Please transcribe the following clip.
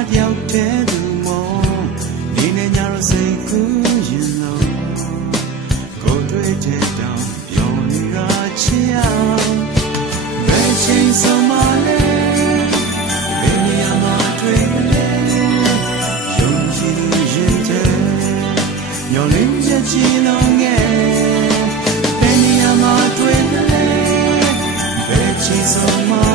ရောက်တဲ့သူမောဒီနေ့ညတော့စိတ်ကူးရင်လို့ကိုတွေ့တဲ့တောင်ရောနေတာချစ်ရဘယ်ချိန်စမလဲဘယ်နေရာမှာတွေ့လဲယုံကြည်ရင်တဲ့ညော်လင်းချက်ကြီးလုံးငယ်ဘယ်နေရာမှာတွေ့လဲဘယ်ချိန်စမ